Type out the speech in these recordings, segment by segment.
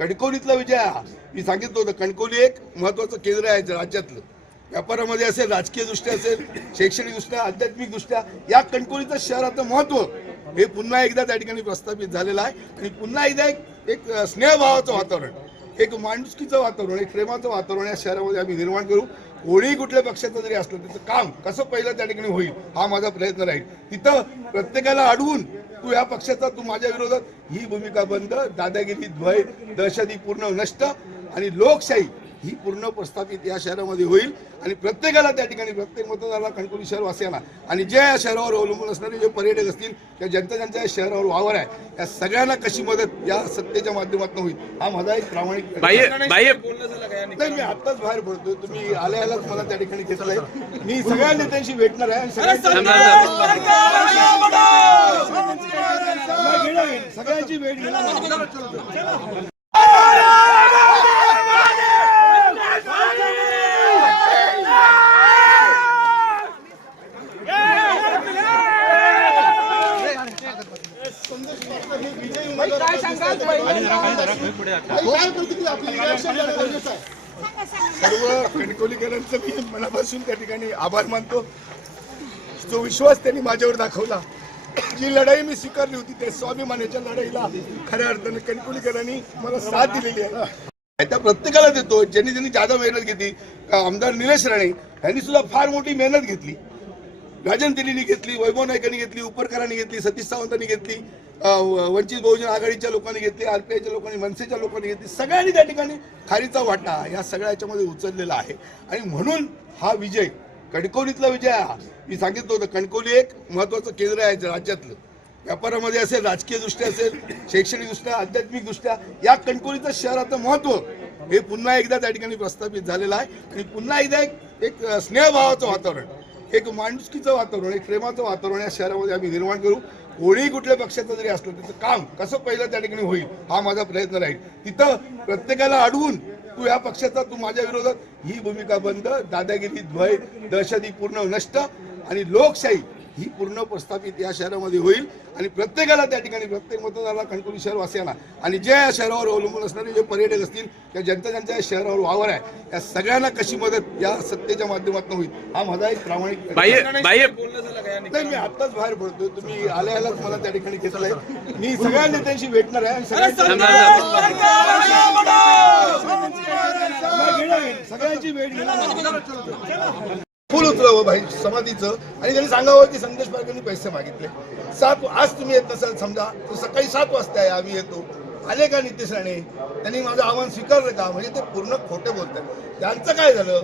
कणकवलीतला विजय. हा मी सांगितलं होतं कणकवली एक महत्वाचं केंद्र आहे राज्यातलं. व्यापारामध्ये असेल राजकीय दृष्ट्या असेल शैक्षणिक दृष्ट्या आध्यात्मिक दृष्ट्या या कणकवलीचं शहराचं महत्त्व हे पुन्हा एकदा त्या ठिकाणी प्रस्थापित झालेलं आहे. आणि पुन्हा एकदा एक एक स्नेहभावाचं वातावरण एक माणुसकीचं वातावरण एक प्रेमाचं वातावरण या शहरामध्ये आम्ही निर्माण करू. कोणीही कुठल्या पक्षाचं जरी असलं त्याचं काम कसं पहिलं त्या ठिकाणी होईल हा माझा प्रयत्न राहील. तिथं प्रत्येकाला अडवून तू या पक्षाचा तू माझ्या विरोधात ही भूमिका बंद दादागिरी द्वय दहशती पूर्ण नष्ट आणि लोकशाही ही पूर्ण प्रस्थापित या शहरामध्ये होईल आणि प्रत्येकाला त्या ठिकाणी प्रत्येक मतदाराला कणकवली शहर वासियांना आणि जे या शहरावर अवलंबून असणारे जे पर्यटक असतील किंवा ज्यांचा ज्यांच्या या शहरावर वावर आहे. या सगळ्यांना कशी मदत या सत्तेच्या माध्यमातून होईल हा माझा एक प्रामाणिक नाही. मी आताच बाहेर पडतोय. तुम्ही आल्या आल्याच मला त्या ठिकाणी घेतलंय मी सगळ्या नेत्यांशी भेटणार आहे आणि आहे. सगळ्यांची भेट घेणार कणकोलीकरांचं मी मनापासून त्या ठिकाणी आभार मानतो. जो विश्वास त्यांनी माझ्यावर दाखवला जी लढाई मी स्वीकारली होती त्या स्वाभिमानाच्या लढाईला खऱ्या अर्थानं कणकोलीकरांनी मला साथ दिलेली आहे. त्या प्रत्येकाला देतो ज्यांनी ज्यांनी जादा मेहनत घेतली आमदार निलेश राणे यांनी सुद्धा फार मोठी मेहनत घेतली. राजन घेतली वैभव नायकांनी घेतली उपरकरांनी घेतली सतीश सावंतांनी घेतली व- वंचित बहुजन आघाडीच्या लोकांनी घेतली आरपीआयच्या लोकांनी मनसेच्या लोकांनी घेतली सगळ्यांनी त्या ठिकाणी खारीचा वाटा या सगळ्या याच्यामध्ये उचललेला आहे. आणि म्हणून हा विजय कणकवलीतला विजय हा मी सांगितलं होतं कणकवली एक महत्वाचं केंद्र आहे राज्यातलं. व्यापारामध्ये असेल राजकीय दृष्ट्या असेल शैक्षणिक दृष्ट्या आध्यात्मिक दृष्ट्या या कणकवलीचं शहराचं महत्त्व हे पुन्हा एकदा त्या ठिकाणी प्रस्थापित झालेलं आहे. आणि पुन्हा एकदा एक एक स्नेहभावाचं वातावरण. एक माणुसकीचं वातावरण एक प्रेमाचं वातावरण या शहरामध्ये आम्ही निर्माण करू. कोणीही कुठल्या पक्षाचं जरी असलं त्याचं काम कसं पहिलं त्या ठिकाणी होईल हा माझा प्रयत्न राहील. तिथं प्रत्येकाला अडवून तू या पक्षाचा तू माझ्या विरोधात ही भूमिका बंद दादागिरी द्वय दहशती पूर्ण नष्ट आणि लोकशाही ही पूर्ण प्रस्थापित या शहरामध्ये होईल आणि प्रत्येकाला त्या ठिकाणी प्रत्येक मतदाराला कणकवली शहर वासियांना आणि जे या शहरावर अवलंबून असणारे जे पर्यटक असतील किंवा ज्यांचा ज्यांच्या या शहरावर वावर आहे या सगळ्यांना कशी मदत या सत्तेच्या माध्यमातून होईल हा माझा एक प्रामाणिक नाही मी आताच बाहेर पडतोय तुम्ही आल्या आल्याच मला त्या ठिकाणी घेतलंय मी सगळ्या नेत्यांशी भेटणार आहे आणि सगळ्यांची- नाही, घेणं आहे. सगळ्यांची भेट घेणार फुल उचलावं भाई समाधीचं. आणि त्यांनी सांगावं की संदेश पारकरांनी पैसे मागितले. सात आज तुम्ही येत नसाल समजा तर सकाळी सात वाजता या आम्ही येतो. आले का नितेश राणे त्यांनी माझं आव्हान स्वीकारलं का? म्हणजे ते पूर्ण खोटं बोलतात. त्यांचं काय झालं?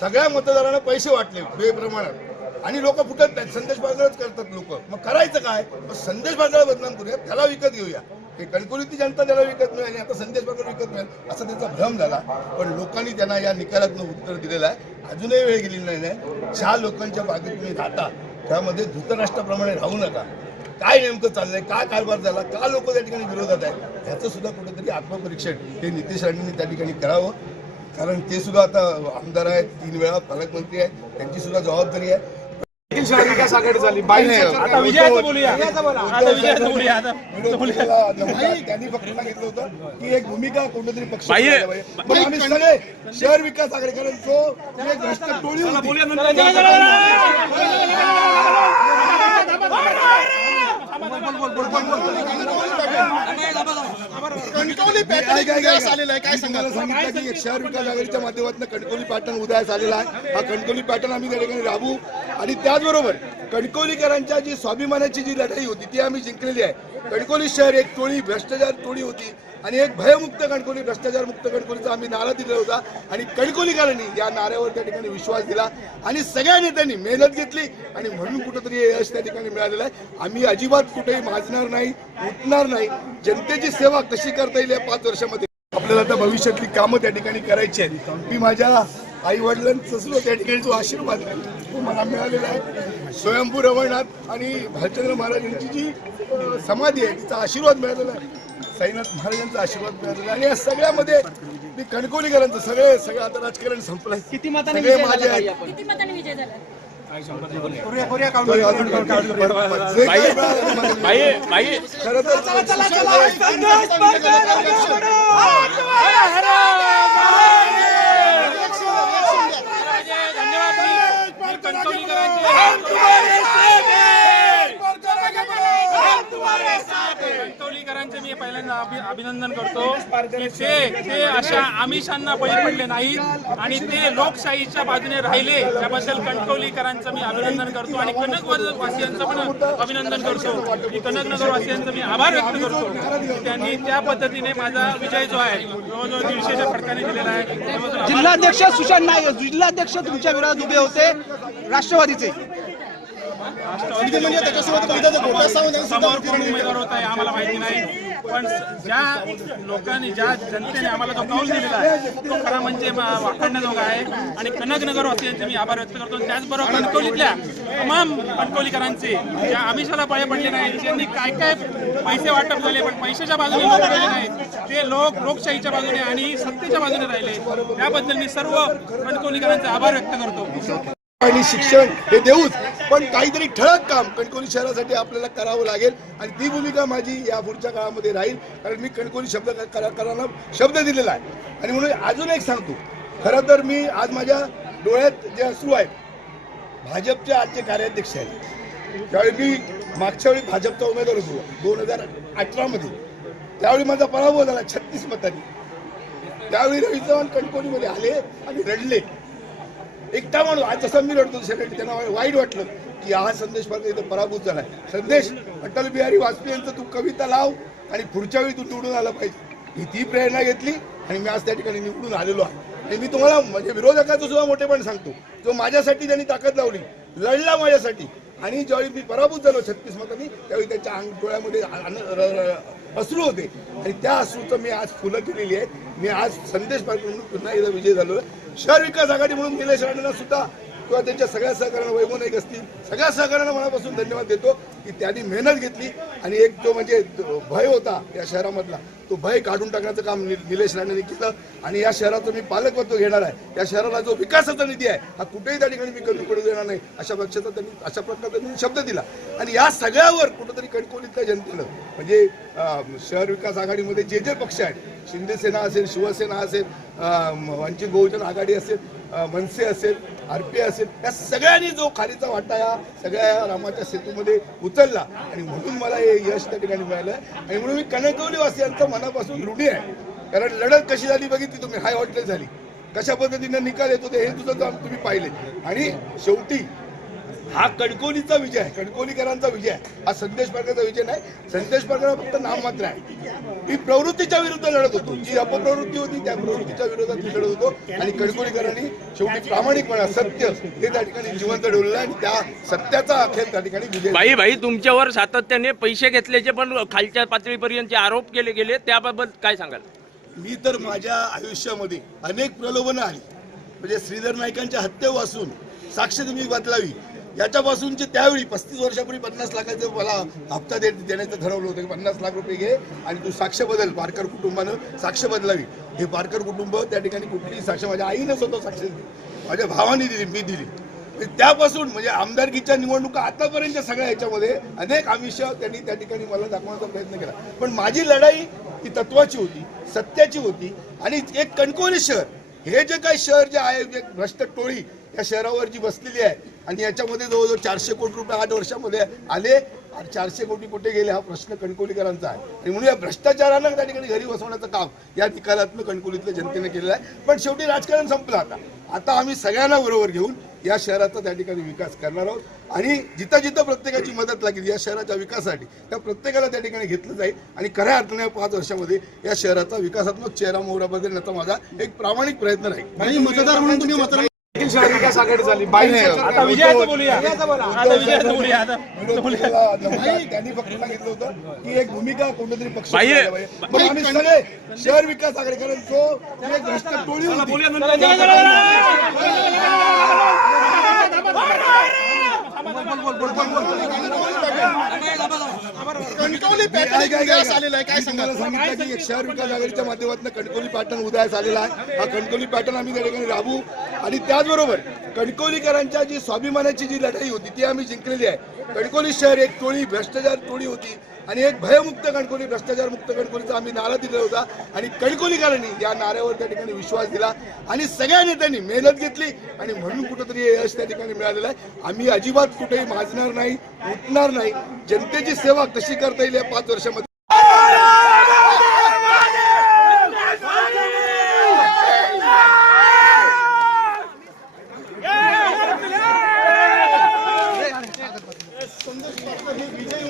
सगळ्या मतदारांना पैसे वाटले बेप्रमाणात आणि लोक फुटत नाहीत. संदेश बाजारच करतात लोक. मग करायचं काय? मग संदेश बाजार बदनाम करूया त्याला विकत घेऊया. हे कणकवलीची जनता त्याला विकत मिळेल आणि आता संदेश बाजार विकत मिळेल असा त्यांचा भ्रम झाला. पण लोकांनी त्यांना या निकालातनं उत्तर दिलेलं आहे. अजूनही वेळ गेलेली नाही ज्या लोकांच्या बागेत तुम्ही राहता त्यामध्ये धृतराष्ट्राप्रमाणे राहू नका. काय नेमकं चाललंय काय कारभार झाला का लोक त्या ठिकाणी विरोधात आहे ह्याचं सुद्धा कुठेतरी आत्मपरीक्षण हे नितेश राणेंनी त्या ठिकाणी करावं. कारण ते सुद्धा आता आमदार आहेत तीन वेळा पालकमंत्री आहेत त्यांची सुद्धा जबाबदारी आहे. शहर विकास आघाडी झाली? नाही, आता विजयाचं बोलूया. आता विजयाचं बोलूया. आता. त्यांनी फक्त सांगितलं होतं की एक भूमिका कोणत्यातरी पक्ष. पण आम्ही सगळे शहर विकास आघाडी कारण ती एक भ्रष्ट टोळी होती. कणकवली पॅटर्न उदयास काय- आलेला आहे. काय तुम्हाला सांगितलं की एक शहर विकास आघाडीच्या माध्यमातून कणकवली पॅटर्न उदयास आलेला आहे. हा कणकवली पॅटर्न आम्ही त्या ठिकाणी राबवू आणि त्याचबरोबर कणकवलीकरांच्या जी स्वाभिमानाची जी लढाई होती ती आम्ही जिंकलेली आहे. कणकवली शहर एक टोळी भ्रष्टाचार टोळी होती आणि एक भयमुक्त कणकवली भ्रष्टाचार मुक्त कणकवलीचा आम्ही नारा दिलेला होता. आणि कणकवलीकरांनी या नाऱ्यावर त्या ठिकाणी विश्वास दिला आणि सगळ्या नेत्यांनी मेहनत घेतली आणि म्हणून कुठंतरी यश त्या ठिकाणी मिळालेलं आहे. आम्ही अजिबात कुठेही माजणार नाही उठणार नाही. जनतेची सेवा कशी करता येईल या पाच वर्षामध्ये? आपल्याला आता भविष्यातली कामं त्या ठिकाणी करायची आहेत. मी माझ्या आई वडिलांचा सुद्धा त्या ठिकाणी जो आशीर्वाद आहे तो मला मिळालेला आहे स्वयंभू रवळनाथ आणि भालचंद्र महाराज यांची जी समाधी आहे तिचा आशीर्वाद मिळालेला आहे साईनाथ महाराजांचा आशीर्वाद मिळालेला आहे आणि या सगळ्यामध्ये मी कणकवलीकरांचं सगळे सगळं आता राजकारण संपलंय किती मतांनी सगळे विजय माझे आहेत. ताई आपण? कमी करायची कणकवलीकरांचे मी पहिल्यांदा अभिनंदन करतो. की ते ते अशा आमिषांना बळी पडले नाहीत आणि ते लोकशाहीच्या बाजूने राहिले त्याबद्दल कणकवलीकरांचं मी अभिनंदन करतो आणि कनक वासियांचं पण अभिनंदन करतो. की कनकनगर मी आभार व्यक्त करतो. त्यांनी त्या पद्धतीने माझा विजय जो आहे जवळजवळ दीडशेच्या फटकाने दिलेला आहे. जिल्हाध्यक्ष सुशांत नाईक जिल्हाध्यक्ष तुमच्या विरोधात उभे होते राष्ट्रवादीचे. समोर कोण उमेदवार होत आहे आम्हाला माहिती नाही पण ज्या लोकांनी ज्या जनतेने आम्हाला जो कौल दिलेला आहे तो खरा म्हणजे मा- आहे आणि कनकनगर वासियांचे मी आभार व्यक्त करतो त्याचबरोबर कणकवलीतल्या तमाम कणकवलीकरांचे ज्या आमिषाला पाय पडले नाहीत ज्यांनी काय काय पैसे वाटप झाले पण पैशाच्या बाजूने लोक राहिले नाहीत ते लोक लोकशाहीच्या बाजूने आणि सत्तेच्या बाजूने राहिले त्याबद्दल मी सर्व कणकवलीकरांचे आभार व्यक्त करतो. आणि शिक्षण हे देऊच. पण काहीतरी ठळक काम कणकोली शहरासाठी आपल्याला करावं लागेल आणि ती भूमिका माझी या पुढच्या काळामध्ये राहील. कारण मी कणकोली शब्द करा- करायला शब्द दिलेला आहे. आणि म्हणून अजून एक सांगतो. खरं तर मी आज माझ्या डोळ्यात जे अश्रू आहेत भाजपचे आजचे कार्याध्यक्ष आहेत. त्यावेळी मी मागच्या वेळी भाजपचा उमेदवार होतो दोन हजार अठरामध्ये त्यावेळी माझा पराभव झाला छत्तीस मतांनी. त्यावेळी रवी चव्हाण कणकोणीमध्ये आले आणि रडले. एकटा माणूस आज जसं मी रडतो तसं त्यांना वाईट वाटलं की हा संदेश फार इथं पराभूत झालाय. संदेश अटल बिहारी वाजपेयी यांचं तू कविता लाव आणि पुढच्या वेळी तू निवडून आला पाहिजे. ही ती प्रेरणा घेतली आणि मी आज त्या ठिकाणी निवडून आलेलो आहे. आणि मी तुम्हाला म्हणजे विरोधकाचं सुद्धा मोठेपण सांगतो. जो माझ्यासाठी त्यांनी ताकद लावली लढला माझ्यासाठी. आणि ज्यावेळी मी पराभूत झालो छत्तीस मतांनी त्यावेळी त्याच्या अंग डोळ्यामध्ये अश्रू होते. आणि त्या अश्रूचं मी आज फुलं केलेली आहेत. मी आज संदेश पाटील म्हणून पुन्हा एकदा विजय झालो आहे. शहर विकास आघाडी म्हणून निलेश राणेंना सुद्धा किंवा त्यांच्या सगळ्या सहकार्यांना वैभव नाईक असतील सगळ्या सहकार्यांना मनापासून धन्यवाद देतो की त्यांनी मेहनत घेतली आणि एक जो म्हणजे भय होता या शहरामधला तो भय काढून टाकण्याचं काम निलेश राणेंनी केलं आणि या शहराचं मी पालकत्व घेणार आहे. या शहराला जो विकासाचा निधी आहे हा कुठेही त्या ठिकाणी मी कमी पडू देणार नाही अशा पक्षाचा त्यांनी अशा प्रकारे त्यांनी शब्द दिला. आणि या सगळ्यावर कुठंतरी कणकोलीतल्या जनतेनं म्हणजे शहर विकास आघाडीमध्ये जे जे पक्ष आहेत शिंदे सेना असेल शिवसेना असेल वंचित बहुजन आघाडी असेल मनसे असेल आर पी असेल या सगळ्यांनी जो खालीचा वाटा या सगळ्या रामाच्या सेतूमध्ये उचलला. आणि म्हणून मला हे यश त्या ठिकाणी मिळालं आणि म्हणून मी कणकवलीवासियांचं मनापासून ऋणी आहे. कारण लढत कशी झाली बघितली तुम्ही? हाय हॉटेल झाली. कशा पद्धतीने निकाल येत होते हे सुद्धा तुम्ही पाहिले. आणि शेवटी हा कणकवलीचा विजय आहे कणकवलीकरांचा विजय आहे. हा संदेश पारकरचा विजय नाही संदेश पारकर फक्त नाममात्र आहे. मी प्रवृत्तीच्या विरुद्ध लढत होतो. जी अपप्रवृत्ती होती त्या प्रवृत्तीच्या विरोधात मी लढत होतो. आणि कणकवलीकरांनी शेवटी प्रामाणिकपणा सत्य हे त्या ठिकाणी जिवंत ठेवलेलं आहे. आणि त्या सत्याचा अखेर त्या ठिकाणी विजय भाई भाई तुमच्यावर सातत्याने पैसे घेतल्याचे पण खालच्या पातळीपर्यंतचे आरोप केले गेले. त्याबाबत काय सांगाल? मी तर माझ्या आयुष्यामध्ये अनेक प्रलोभनं आली. म्हणजे श्रीधर नाईकांच्या हत्ये वाचून साक्ष तुम्ही बदलावी याच्यापासूनचे त्यावेळी पस्तीस वर्षापूर्वी पन्नास लाखाचं मला हप्ता दे देण्याचं ठरवलं होतं की पन्नास लाख रुपये घे आणि तू साक्ष बदल पारकर कुटुंबानं साक्ष बदलावी. हे पारकर कुटुंब त्या ठिकाणी कुठलीही साक्ष माझ्या आईनं स्वतः साक्ष दिली. माझ्या भावाने दिली मी दिली. म्हणजे त्यापासून म्हणजे आमदारकीच्या निवडणुका आतापर्यंत सगळ्या याच्यामध्ये अनेक आमिष त्यांनी त्या ठिकाणी मला दाखवण्याचा प्रयत्न केला. पण माझी लढाई ही तत्वाची होती सत्याची होती आणि एक कणकोणी शहर. हे जे काही शहर जे आहे जे भ्रष्ट टोळी या शहरावर जी बसलेली आहे आणि याच्यामध्ये जवळजवळ चारशे कोटी रुपये आठ वर्षामध्ये आले. आणि चारशे कोटी कुठे गेले हा प्रश्न कणकुलीकरांचा आहे. आणि म्हणून या भ्रष्टाचाराला त्या ठिकाणी घरी बसवण्याचं काम या निकालातनं कणकुलीतल्या जनतेने केलेलं आहे. पण शेवटी राजकारण संपलं आता. आता आम्ही सगळ्यांना बरोबर घेऊन या शहराचा त्या ठिकाणी विकास करणार आहोत. आणि जिथं जिथं प्रत्येकाची मदत लागेल या शहराच्या विकासासाठी त्या प्रत्येकाला त्या ठिकाणी घेतलं जाईल. आणि खऱ्या अर्थाने पाच वर्षामध्ये या शहराचा विकासात्मक चेहरा मोहरा बदलण्याचा माझा एक प्रामाणिक प्रयत्न राहील. मतदार म्हणून तुम्ही शहर विकास आघाडी झाली बाईंचं आता विजयाचं बोलूया. आता विजयाचं बोलूया आता. त्यांनी फक्त सांगितलं होतं की एक भूमिका कोणतरी पक्ष बाई- घ्यायला पाहिजे. पण आम्ही सगळे शहर विकास आघाडीकडे जो जी एक भ्रष्ट टोळी होती. कणकवली काय आलेलं आहे सांगितलं की एक शहर विकास आघाडीच्या माध्यमातून कणकवली पॅटर्न उदयास आलेला आहे. हा कणकवली पॅटर्न आम्ही त्या ठिकाणी राबवू. आणि त्याचबरोबर कणकवलीकरांच्या जी स्वाभिमानाची जी लढाई होती ती आम्ही जिंकलेली आहे. कणकवली शहर एक टोळी भ्रष्टाचार टोळी होती आणि एक भयमुक्त कणकोली भ्रष्टाचार मुक्त कणकोलीचा आम्ही नारा दिला होता आणि कणकोलीकरांनी या नाऱ्यावर त्या ठिकाणी विश्वास दिला आणि सगळ्या नेत्यांनी मेहनत घेतली आणि म्हणून कुठंतरी यश त्या ठिकाणी मिळालेलं आहे. आम्ही अजिबात कुठेही माजणार नाही उठणार नाही. जनतेची सेवा कशी करता येईल या पाच वर्षामध्ये?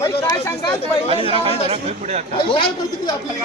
काय सांगाल? काय प्रतिक्रिया आपली?